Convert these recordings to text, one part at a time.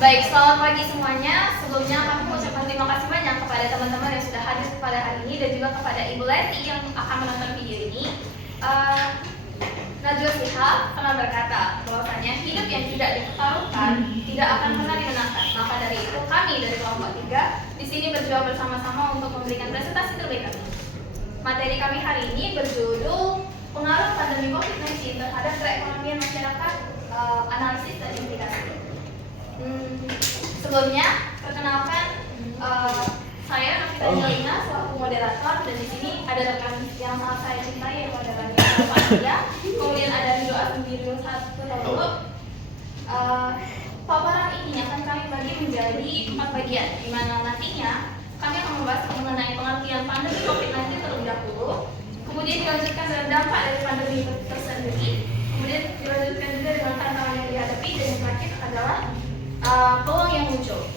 Baik, selamat pagi semuanya. Sebelumnya kami mengucapkan terima kasih banyak kepada teman-teman yang sudah hadir pada hari ini dan juga kepada Ibu Leti yang akan menonton video ini. Najwa Shihab pernah berkata bahwasanya hidup yang tidak dipertaruhkan tidak akan pernah dimenangkan. Maka dari itu kami dari kelompok 3 di sini berjuang bersama-sama untuk memberikan presentasi terbaik kami. Materi kami hari ini berjudul pengaruh pandemi COVID-19 terhadap perekonomian masyarakat, analisis dan implikasi. Sebelumnya, perkenalkan saya Novita Angelina selaku moderator, dan di sini ada rekan yang sangat saya cintai yaitu adalah Pak Dia. Kemudian ada Ridho Asmbiru satu paparan ini akan kami bagi menjadi 4 bagian, di mana nantinya kami akan membahas mengenai pengertian pandemi COVID-19 terlebih dahulu, kemudian dilanjutkan dengan dampak dari pandemi tersendiri, kemudian dilanjutkan juga dengan tantangan yang dihadapi, dan yang terakhir adalah peluang yang muncul.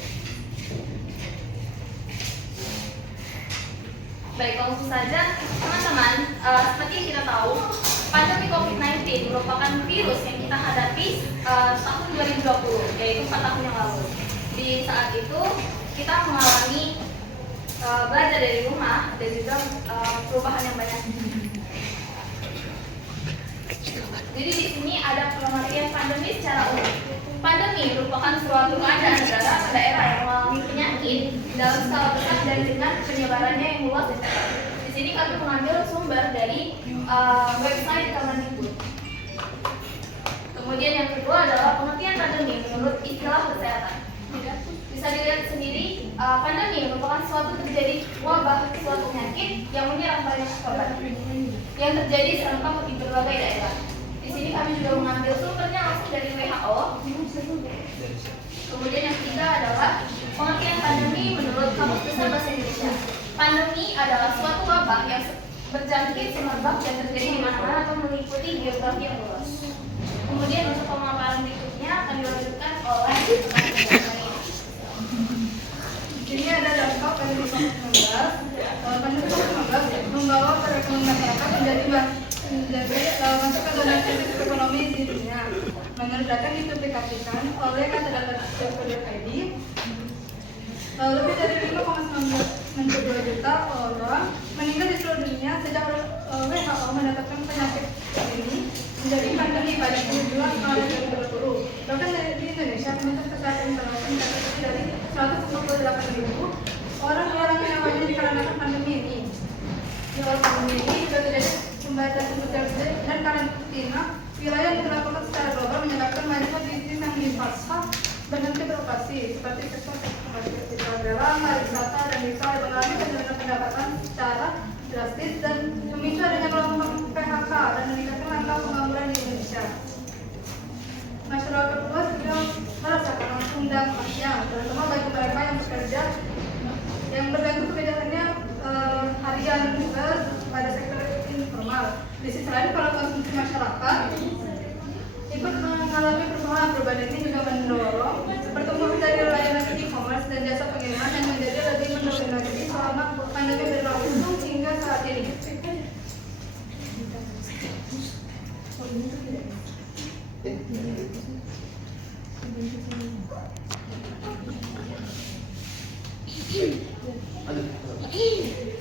Baik, langsung saja teman-teman, seperti yang kita tahu, pandemi COVID-19 merupakan virus yang kita hadapi tahun 2020, yaitu 4 tahun yang lalu. Di saat itu kita mengalami belajar dari rumah dan juga perubahan yang banyak. Jadi di sini ada pengertian pandemi secara umum. Pandemi merupakan suatu keadaan negara pada daerah yang mengalami penyakit dalam skala besar dan dengan penyebarannya yang luas dan cepat. Di sini kami mengambil sumber dari website Kemendikbud. Kemudian yang kedua adalah pengertian pandemi menurut istilah kesehatan. Bisa dilihat sendiri, pandemi merupakan suatu terjadi wabah suatu penyakit yang menyerang banyak korban yang terjadi serentak di berbagai daerah. Di sini kami juga mengambil sumbernya langsung dari WHO. Kemudian yang ketiga adalah pengertian pandemi menurut Kamus Besar Bahasa Indonesia. Pandemi adalah suatu wabah yang berjangkit semerbak dan terjadi di mana-mana atau meliputi geografi yang luas. Kemudian untuk pemaparan berikutnya akan dilanjutkan oleh ini ada dampak pandemi COVID-19. Pandemi COVID-19 membawa perekonomian masyarakat menjadi masuk ke zona krisis ekonomi di dunia. Menurut data yang dipublikasikan oleh katadata.co.id, lebih dari 5,92 juta orang meninggal di seluruh dunia sejak WHO menetapkan penyakit ini menjadi pandemi pada 17 Maret 2020. Bahkan di Indonesia, Kementerian Kesehatan Indonesia mencatat dari 148.000 orang hilang nyawanya dikarenakan pandemi ini. Di awal pandemi ini juga terjadi pembatasan sosial dan karantina wilayah yang dilakukan secara global menyebabkan banyaknya bisnis yang dipaksa berhenti beroperasi seperti sektor hotel, pariwisata, dan retail mengalami penurunan pendapatan secara drastis dan memicu adanya gelombang PHK dan meningkatkan angka pengangguran di Indonesia. Masyarakat luas juga merasakan langsung dampaknya, terutama bagi mereka yang bekerja yang bergantung pekerjaannya harian juga pada sektor informal. Di sisi lain, para konsumsi masyarakat ikut mengalami perubahan ini juga mendorong pertumbuhan dari layanan e-commerce dan jasa pengiriman yang menjadi lebih mendominasi selama pandemi berlangsung hingga saat ini.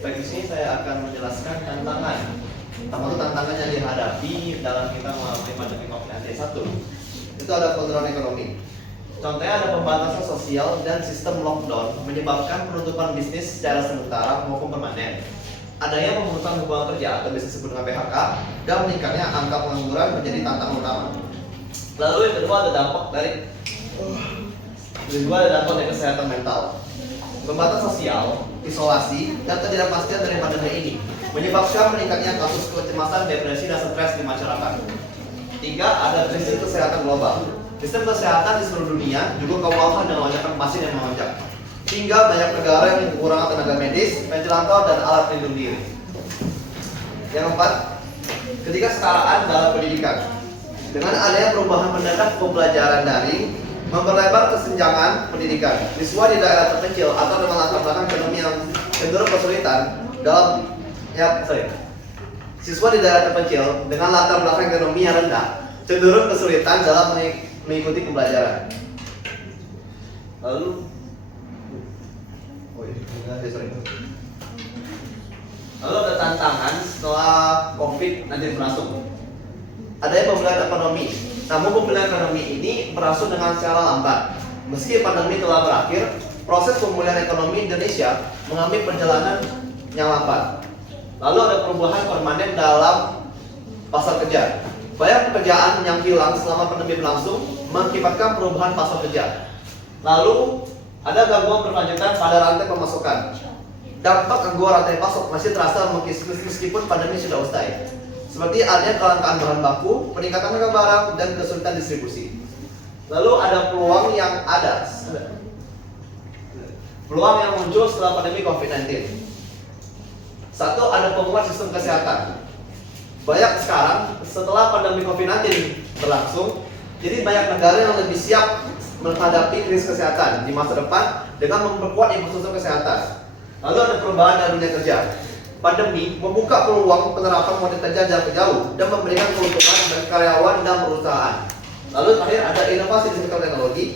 Baik, di sini saya akan menjelaskan tantangan. Pertama itu tantangan yang dihadapi dalam kita mengalami pandemi COVID-19. Satu, itu ada penurunan ekonomi. Contohnya ada pembatasan sosial dan sistem lockdown menyebabkan penutupan bisnis secara sementara maupun permanen. Adanya pemutusan hubungan kerja atau biasa disebut dengan PHK dan meningkatnya angka pengangguran menjadi tantangan utama. Lalu yang kedua ada dampak dari kesehatan mental. Pembatasan sosial, isolasi, dan ketidakpastian dari pandemi ini menyebabkan meningkatnya kasus kecemasan, depresi, dan stres di masyarakat. 3. Ada krisis kesehatan global. Sistem kesehatan di seluruh dunia juga kewalahan dan lonjakan pasien yang melonjak. Hingga banyak negara yang kekurangan tenaga medis, ventilator, dan alat pelindung diri. Yang keempat, ketidaksetaraan dalam pendidikan. Dengan adanya perubahan mendadak pembelajaran daring, memperlebar kesenjangan pendidikan. Siswa di daerah terpencil atau dengan latar belakang ekonomi yang cenderung kesulitan Siswa di daerah terpencil dengan latar belakang ekonomi yang rendah cenderung kesulitan dalam mengikuti pembelajaran. Lalu sorry. Lalu ada tantangan setelah COVID nanti berlangsung. Adanya pemulihan ekonomi. Namun pemulihan ekonomi ini berlangsung dengan secara lambat. Meski pandemi telah berakhir, proses pemulihan ekonomi Indonesia mengambil perjalanan yang lambat. Lalu ada perubahan permanen dalam pasar kerja. Banyak pekerjaan yang hilang selama pandemi berlangsung mengakibatkan perubahan pasar kerja. Lalu ada gangguan berkelanjutan pada rantai pemasukan. Dampak gangguan rantai pasok masih terasa meskipun pandemi sudah usai. Seperti adanya kelangkaan bahan baku, peningkatan harga barang, dan kesulitan distribusi. Lalu ada peluang yang muncul setelah pandemi COVID-19. Satu, ada penguatan sistem kesehatan. Banyak sekarang setelah pandemi COVID-19 berlangsung, jadi banyak negara yang lebih siap menghadapi krisis kesehatan di masa depan dengan memperkuat infrastruktur kesehatan. Lalu ada perubahan dalam dunia kerja. Pandemi membuka peluang penerapan model kerja jarak jauh dan memberikan keuntungan bagi karyawan dan perusahaan. Lalu terakhir ada inovasi di sektor teknologi.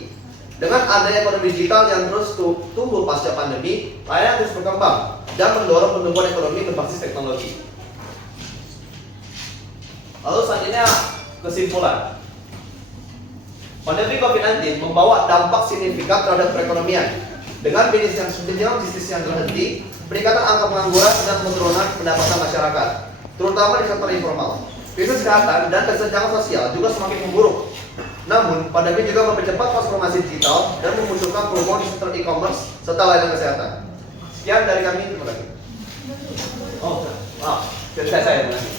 Dengan adanya ekonomi digital yang terus tumbuh pasca pandemi, layanan terus berkembang dan mendorong pertumbuhan ekonomi berbasis teknologi. Lalu selanjutnya kesimpulan. Pandemi COVID-19 membawa dampak signifikan terhadap perekonomian. Dengan bisnis yang terhenti, peningkatan angka pengangguran dan penurunan pendapatan masyarakat, terutama di sektor informal. Krisis kesehatan dan kesenjangan sosial juga semakin memburuk. Namun, pandemi juga mempercepat transformasi digital dan memunculkan peluang di sektor e-commerce serta layanan kesehatan. Sekian dari kami, terima kasih. Oh, maaf, saya terima kasih.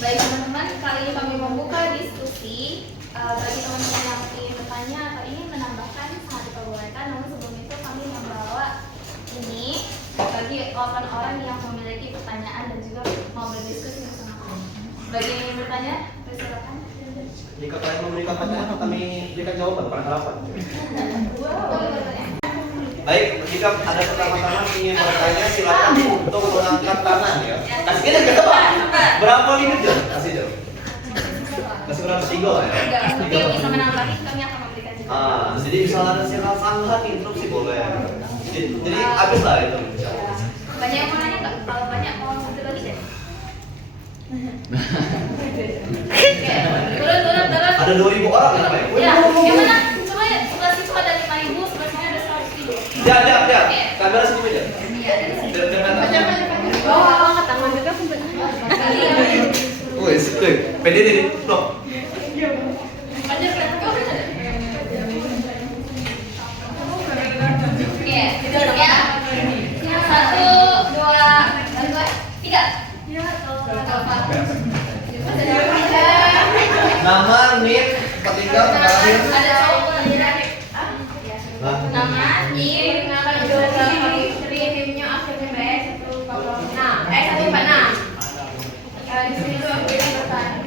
Baik teman-teman, kali ini kami membuka diskusi. Bagi teman-teman yang ingin bertanya atau ingin menambahkan sangat diperbolehkan. Namun sebelum itu kami membawa ini bagi orang-orang yang memiliki pertanyaan dan juga mau berdiskusi bersama kami. Bagi yang ingin bertanya, silakan. Jika kalian memberikan pertanyaan, kami berikan jawaban pada harapan. Baik, jika ada pertama-tama ingin bertanya, silakan untuk mengangkat tangan ya. Kasih aja ke depan. Berapa menit ya? Kasih jauh. Kasih berapa tiga ya? Mungkin bisa menambahin, kami akan memberikan juga. Jadi misalnya ada sinyal sanggahan interupsi boleh. Jadi habis lah itu. Banyak yang mau nanya nggak? Kalau banyak mau satu lagi deh. Oke, turun. Ada 2.000 orang ya, Pak? Ya, yang mana? Coba ya, sebelah situ ada 5.000, sebelah sini ada 100.000. Ya. Kamera sini aja. Iya, dari sini. Oh, angkat tangan juga sampai. Woi, sekali. Pede deh, blok. Panjang kan? Oke, tidur ya. 1, 2, 3. Nama, NIP, tempat tinggal, tanggal lahir. Ada cowok lagi. Nama, NIP, nama istri, NIP-nya akhirnya B146. 146. Di sini tuh aku ingin bertanya,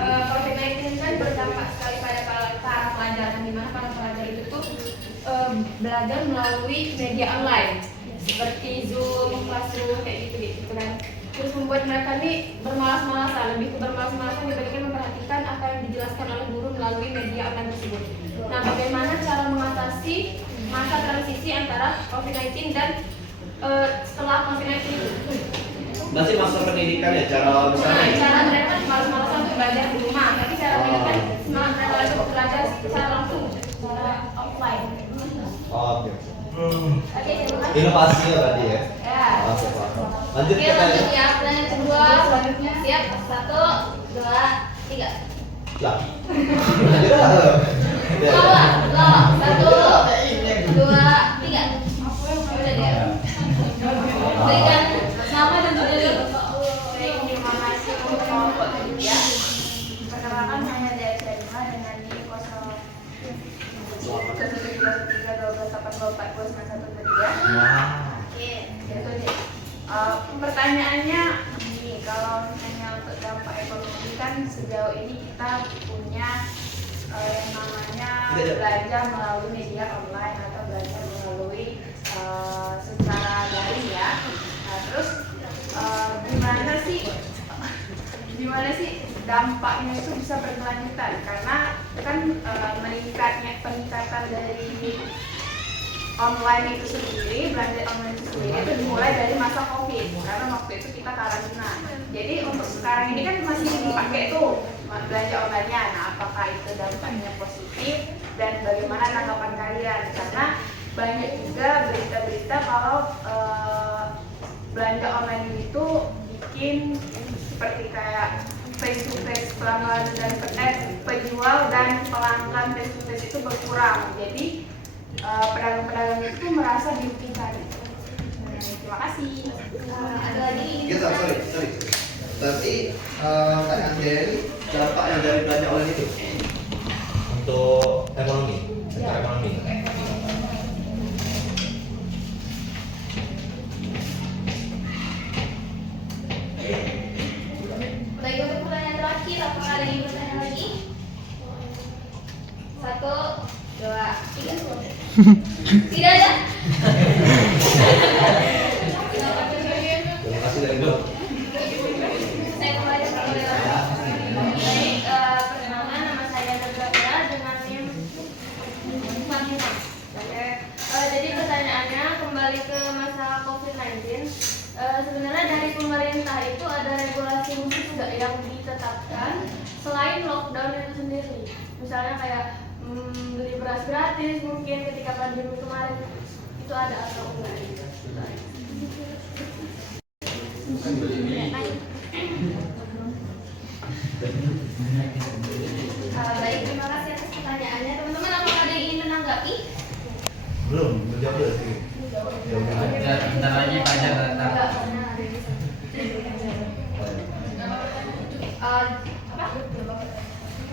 COVID-19 kan berdampak sekali pada para pelajar, di mana para pelajar itu tuh belajar melalui media online seperti Zoom, Classroom, kayak gitu kan. Terus membuat mereka nih bermalas-malasan, lebih ke bermalas-malasan dibandingkan memperhatikan apa yang dijelaskan oleh guru melalui media online tersebut. Nah, bagaimana cara mengatasi masa transisi antara COVID-19 dan setelah COVID-19 itu? Nanti masa pendidikan ya, cara misalnya. Cara mereka malas-malasan untuk belajar di rumah, tapi cara mereka kan semangat mereka untuk belajar secara langsung, secara offline. Oke. Oke, Inovasi ya tadi ya. ya. Oke, Pak. Lanjut Oke, kita. lanjut ya. Pertanyaan kedua selanjutnya. Siap? 1, 2, 3. Lah. Lanjut lah. Lo. 1, 2, 3. Udah deh. Berikan nama dan judul. Terima kasih untuk kelompok ya. Perkenalkan saya dari Selma dengan NIM 071312842913. Oke, itu deh. Pertanyaannya ini, kalau misalnya untuk dampak ekonomi kan sejauh ini kita punya yang namanya belajar melalui media online atau belajar melalui secara daring ya. Nah, terus gimana sih dampaknya itu bisa berkelanjutan karena kan peningkatan dari online itu sendiri, belanja online itu sendiri itu dimulai dari masa COVID karena waktu itu kita karantina. Jadi untuk sekarang ini kan masih dipakai tuh belanja online-nya. Nah, apakah itu dampaknya positif dan bagaimana tanggapan kalian? Karena banyak juga berita-berita kalau belanja online itu bikin seperti kayak face to face pelanggan dan penjual dan pelanggan face to face itu berkurang. Jadi pedagang-pedagang itu merasa dirugikan. Terima kasih. Ada lagi? Gitu, sorry. Berarti pertanyaan Jerry, dampak yang dari belanja online itu untuk ekonomi, sektor ekonomi. Baik, untuk pertanyaan terakhir, apakah ada yang bertanya lagi? 1, 2, 3. Tidak ada? Terima kasih dari Dok. Saya kembali ke Baik, perkenalkan nama saya Nabila dengan NIM 45. Jadi pertanyaannya kembali ke masalah COVID-19. Sebenarnya dari pemerintah itu ada regulasi khusus nggak yang ditetapkan selain lockdown itu sendiri? Misalnya kayak beli beras gratis mungkin ketika pandemi kemarin itu ada atau enggak? Baik, terima kasih atas pertanyaannya. Teman-teman, apakah ada yang ingin menanggapi? Belum menjawab ya sih. Bentar lagi Pak Jar datang. Apa?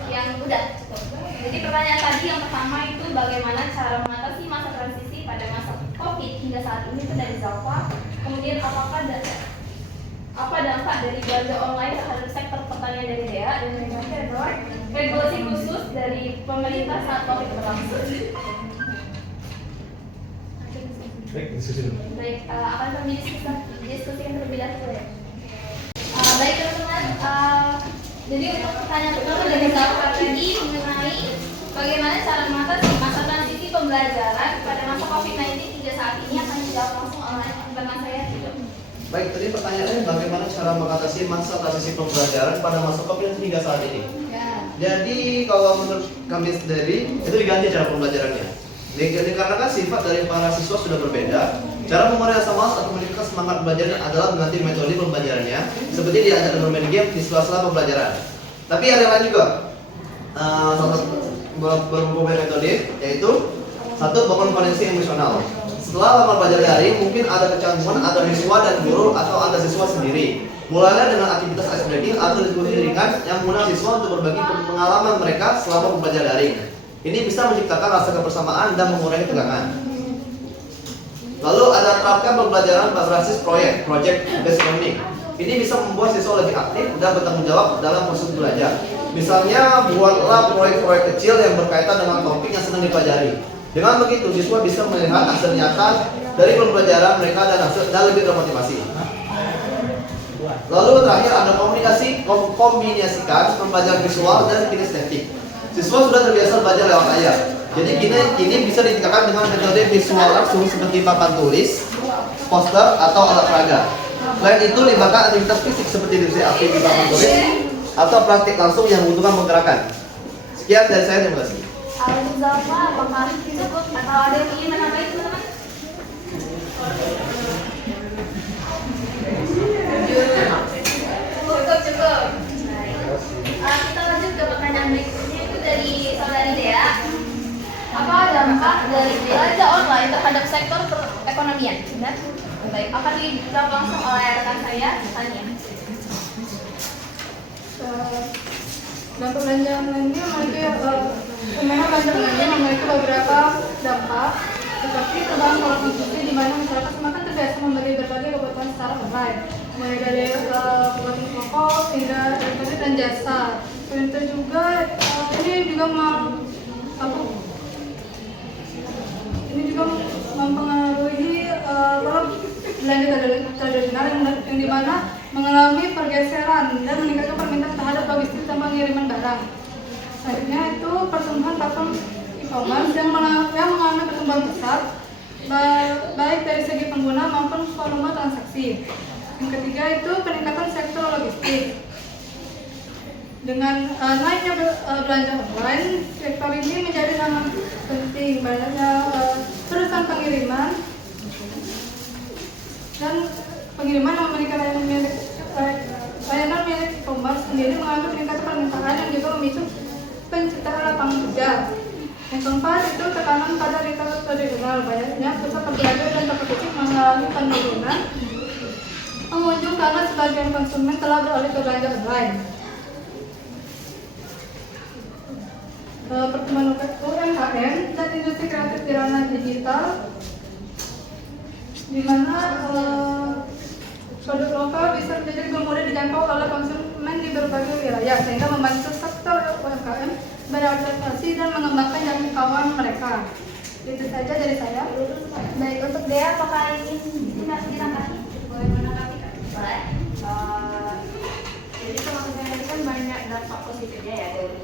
Yang udah cukup. Jadi pertanyaan tadi yang pertama itu bagaimana cara mengatasi masa transisi pada masa COVID hingga saat ini itu dari Zalfa. Kemudian apa dampak dari belanja online terhadap sektor pertanian dari DEA, dan yang terakhir adalah regulasi khusus dari pemerintah saat COVID berlangsung. Baik, akan kami diskusikan terlebih dahulu ya. Baik teman-teman, jadi untuk pertanyaan pertama dari Zalfa tadi mengenai bagaimana cara mengatasi masa transisi pembelajaran pada masa COVID-19 hingga saat ini akan dijawab langsung oleh teman saya. Baik, tadi pertanyaannya bagaimana cara mengatasi masa transisi pembelajaran pada masa COVID hingga saat ini. Jadi kalau menurut kami sendiri itu diganti cara pembelajarannya. Dikarenakan sifat dari para siswa sudah berbeda, cara memeriksa semangat atau meningkatkan semangat belajar adalah mengganti metode pembelajarannya, seperti diajak bermain game di sela-sela pembelajaran. Tapi ada yang lain juga, beberapa metode, yaitu 1. Bangun koneksi emosional. Setelah lama belajar daring, mungkin ada kecanggungan antara siswa dan guru atau antar siswa sendiri. Mulailah dengan aktivitas ice breaking atau diskusi ringan yang mengundang siswa untuk berbagi pengalaman mereka selama belajar daring. Ini bisa menciptakan rasa kebersamaan dan mengurangi tegangan. Lalu ada terapkan pembelajaran berbasis project based learning. Ini bisa membuat siswa lebih aktif dan bertanggung jawab dalam proses belajar. Misalnya, buatlah proyek-proyek kecil yang berkaitan dengan topik yang sedang dipelajari. Dengan begitu, siswa bisa melihat hasil nyata dari pembelajaran mereka dan lebih termotivasi. Lalu terakhir ada kombinasikan pembelajaran visual dan kinestetik. Siswa sudah terbiasa belajar lewat layar. Jadi kini bisa ditingkatkan dengan metode visual langsung seperti papan tulis, poster, atau alat peraga. Selain itu, libatkan aktivitas fisik seperti diskusi aktif di papan tulis atau praktik langsung yang membutuhkan pergerakan. Sekian dari saya, terima kasih. Zalfa, apakah cukup atau ada yang ingin menambahi teman-teman? Cukup. Baik. Kita lanjut ke pertanyaan berikutnya, itu dari saudari Dea. Apa dampak dari belanja online terhadap sektor perekonomian? Benar? Baik, akan dijawab langsung oleh rekan saya, Tania. Dan belanja online ini memang belanja online memiliki beberapa dampak seperti perubahan pola konsumsi di mana masyarakat semakin terbiasa membeli berbagai kebutuhan secara online, mulai dari kebutuhan pokok hingga elektronik dan jasa. Dan itu juga ini juga mempengaruhi pola belanja tradisional yang dimana mengalami pergeseran dan meningkatkan permintaan terhadap logistik dan pengiriman barang. Selanjutnya itu pertumbuhan platform e-commerce yang mengalami pertumbuhan besar baik dari segi pengguna maupun volume transaksi. Yang ketiga itu peningkatan sektor logistik. Dengan naiknya belanja online, sektor ini menjadi sangat penting. Banyaknya perusahaan pengiriman yang memiliki layanan milik e-commerce sendiri mengalami peningkatan permintaan yang juga memicu penciptaan lapangan kerja. Yang keempat itu tekanan pada retail tradisional. Banyaknya pusat perbelanjaan dan toko fisik mengalami penurunan pengunjung karena sebagian konsumen telah beralih ke belanja online. Pertumbuhan UMKM dan industri kreatif di ranah digital, di mana produk lokal bisa menjadi lebih mudah dijangkau oleh konsumen di berbagai wilayah, sehingga membantu sektor UMKM beradaptasi dan mengembangkan jangkauan mereka. Itu saja dari saya. Baik, untuk Dea, apakah ingin ditambahkan? Boleh menanggapi kan? Boleh. Jadi kalau misalnya tadi kan banyak dampak positifnya ya dari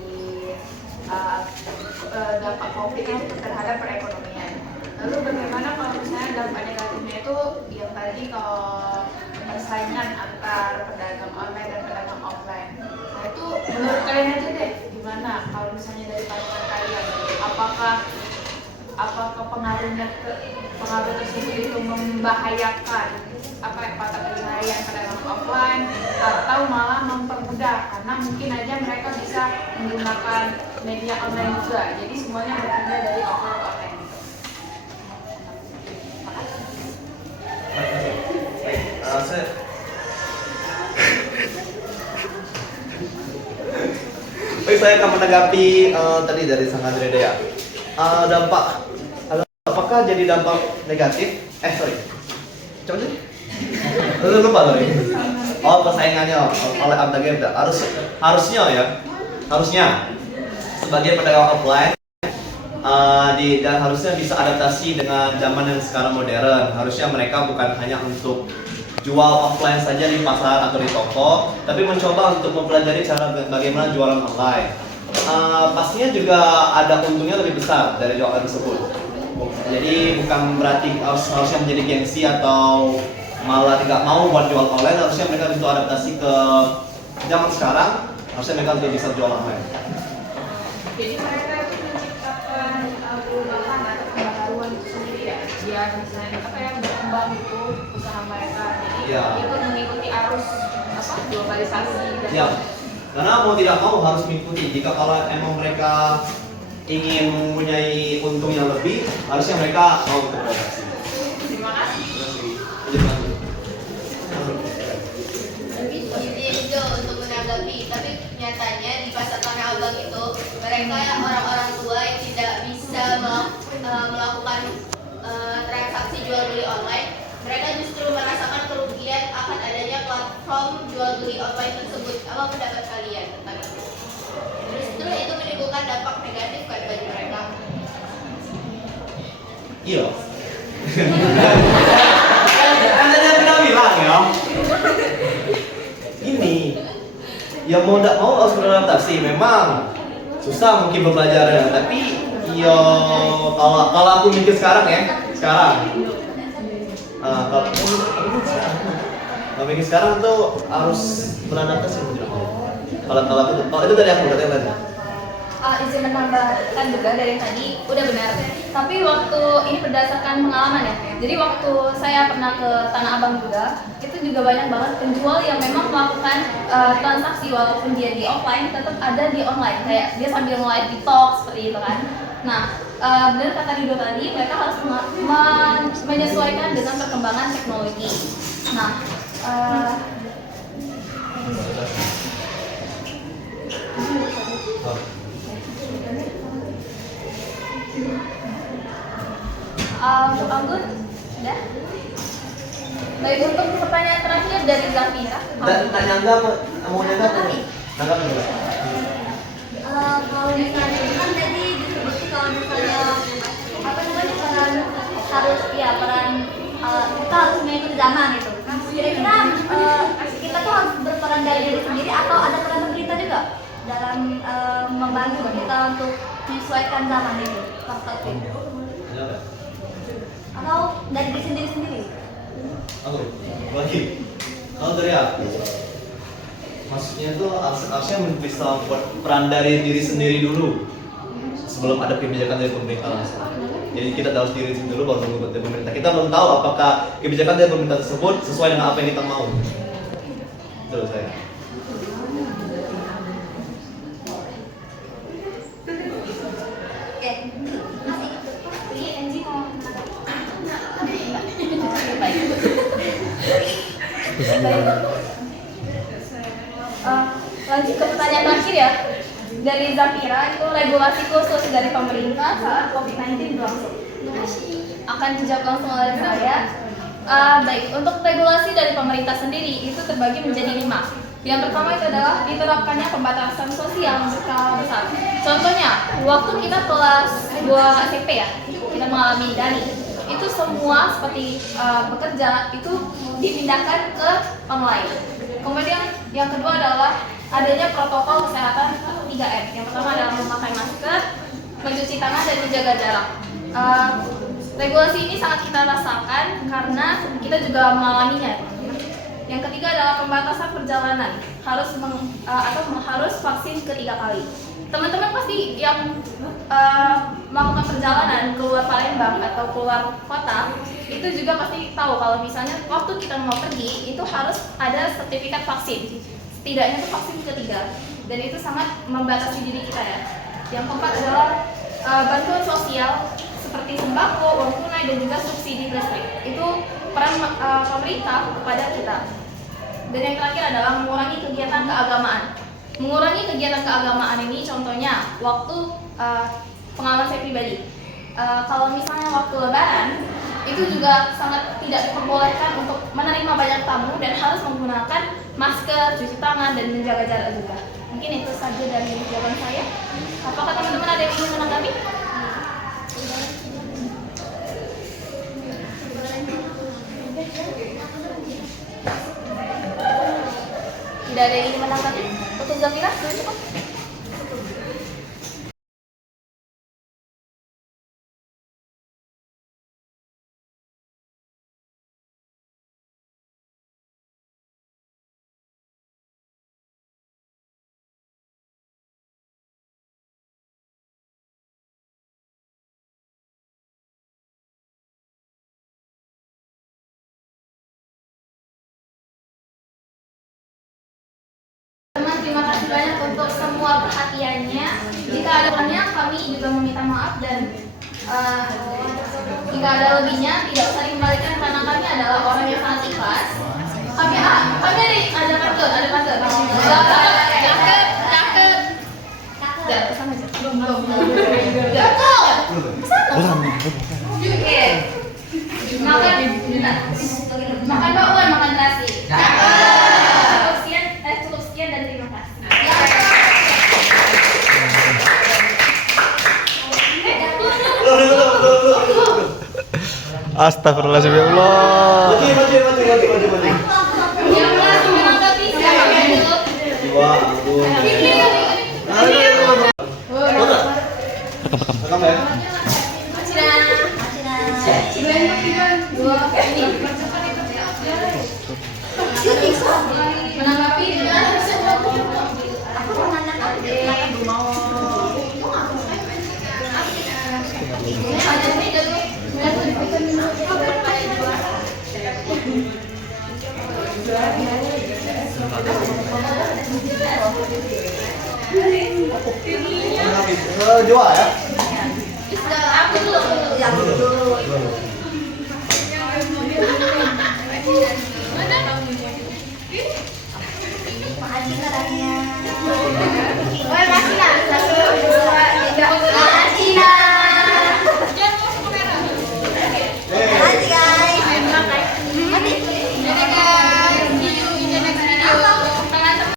dampak COVID itu terhadap perekonomian. Lalu bagaimana kalau misalnya dampak negatifnya itu yang tadi kalau persaingan antar pedagang online dan pedagang offline. Nah itu menurut kalian aja deh, gimana kalau misalnya dari pandangan kalian, apakah pengaruh tersebut itu membahayakan mata pencaharian pedagang offline atau malah mempermudah karena mungkin aja mereka bisa menggunakan media online juga, jadi semuanya berpindah dari offline ke online. Baik, saya akan menanggapi tadi dari Sang Andre Dea. Dampak, apakah jadi dampak negatif? Coba deh. Lupa sorry. Oh, persaingannya oleh antar game. Harusnya sebagai pedagang offline dan harusnya bisa adaptasi dengan zaman yang sekarang modern. Harusnya mereka bukan hanya untuk jual offline saja di pasar atau di toko, tapi mencoba untuk mempelajari cara bagaimana jualan online. Pastinya juga ada untungnya lebih besar dari jualan tersebut. Jadi bukan berarti harusnya menjadi gengsi atau malah tidak mau buat jual online. Harusnya mereka bisa adaptasi ke zaman sekarang. Harusnya mereka lebih bisa jual online. Jadi mereka itu menciptakan perubahan atau pembaharuan itu sendiri ya, biar misalnya kayak berkembang itu usaha mereka. Jadi ikut mengikuti arus globalisasi dan karena mau tidak mau harus mengikuti. Jika kalau emang mereka ingin mempunyai untung yang lebih, harusnya mereka mau beradaptasi. Terima kasih. Jadi itu untuk menanggapi, tapi nyatanya di pasar Tanah Abang itu mereka orang-orang tua yang tidak bisa melakukan transaksi jual beli online, mereka justru merasakan kerugian akan adanya platform jual beli online tersebut. Apa pendapat kalian tentang itu? Justru itu menimbulkan dampak negatif kan bagi mereka. Iya. Anda pernah bilang ya. Ini, ya mau tidak mau harus beradaptasi. Memang susah mungkin pembelajarannya, tapi kalau aku mikir sekarang kalau mikir sekarang tuh harus beradaptasi. Kalau itu dari aku berarti. Izin menambahkan juga dari yang tadi udah benar. Tapi waktu ini berdasarkan pengalaman ya. Jadi waktu saya pernah ke Tanah Abang juga, itu juga banyak banget penjual yang memang melakukan transaksi walaupun dia di offline tetap ada di online. Kayak dia sambil nge-live TikTok seperti itu kan. Nah, benar kata Rido tadi, mereka harus menyesuaikan dengan perkembangan teknologi. Nah, untuk Anggun, udah? Baik, untuk pertanyaan terakhir dari Zafira. Tanya enggak, mau nanggap nih? Nanggap enggak? Kalau misalnya kan tadi disebut kalau misalnya peran harus peran kita harus mengikuti zaman itu. Kira-kira kita peran dari diri sendiri atau ada peran pemerintah juga dalam membantu kita untuk menyesuaikan zaman itu faktor itu? Ada nggak? Atau dari diri sendiri? Aku lagi. Kalau dari aku, maksudnya tuh harusnya bisa buat peran dari diri sendiri dulu sebelum ada kebijakan dari pemerintah langsung. Jadi kita harus diri sendiri dulu baru nunggu dari pemerintah. Kita belum tahu apakah kebijakan dari pemerintah tersebut sesuai dengan apa yang kita mau. Itu saya. Oke. Ini Enzi mau lanjut ke pertanyaan terakhir ya. Dari Zafira, itu regulasi khusus dari pemerintah saat COVID-19 berlangsung. Akan dijawab langsung oleh saya. Baik, untuk regulasi dari pemerintah sendiri itu terbagi menjadi 5. Yang pertama itu adalah diterapkannya pembatasan sosial berskala besar. Contohnya, waktu kita kelas 2 SMP ya, kita mengalami daring. Itu semua seperti bekerja itu dipindahkan ke online. Kemudian yang kedua adalah adanya protokol kesehatan 3M. Yang pertama adalah memakai masker, mencuci tangan, dan menjaga jarak. Regulasi ini sangat kita rasakan karena kita juga mengalaminya. Yang ketiga adalah pembatasan perjalanan, harus vaksin ketiga kali. Teman-teman pasti yang melakukan perjalanan keluar Palembang atau keluar kota itu juga pasti tahu kalau misalnya waktu kita mau pergi itu harus ada sertifikat vaksin, setidaknya itu vaksin ketiga, dan itu sangat membatasi diri kita ya. Yang keempat adalah bantuan sosial seperti sembako, uang tunai, dan juga subsidi listrik. Itu peran pemerintah kepada kita. Dan yang terakhir adalah mengurangi kegiatan keagamaan. Mengurangi kegiatan keagamaan ini contohnya waktu pengalaman saya pribadi. Kalau misalnya waktu lebaran itu juga sangat tidak diperbolehkan untuk menerima banyak tamu dan harus menggunakan masker, cuci tangan, dan menjaga jarak juga. Mungkin itu saja dari jawaban saya. Apakah teman-teman ada yang ingin menanggapi? Tidak ada yang ingin menanggapi? Untuk Zafira, sudah cukup? Terima kasih banyak untuk semua perhatiannya. Jika ada kurangnya, kami juga meminta maaf, dan jika ada lebihnya tidak usah dikembalikan karena kami adalah orang yang sangat ikhlas. Kami ada pantun. Cakep. Enggak, sama aja. Belum. Oke. Makan bakwan, makan nasi. Cukup sekian dan terima kasih. Astagfirullahaladzim ya Allah. Maju. Yang langsung menanggapi siapa yang dulu? Dua, aduh. Rekam ya. Menanggapi dengan Jawa ya.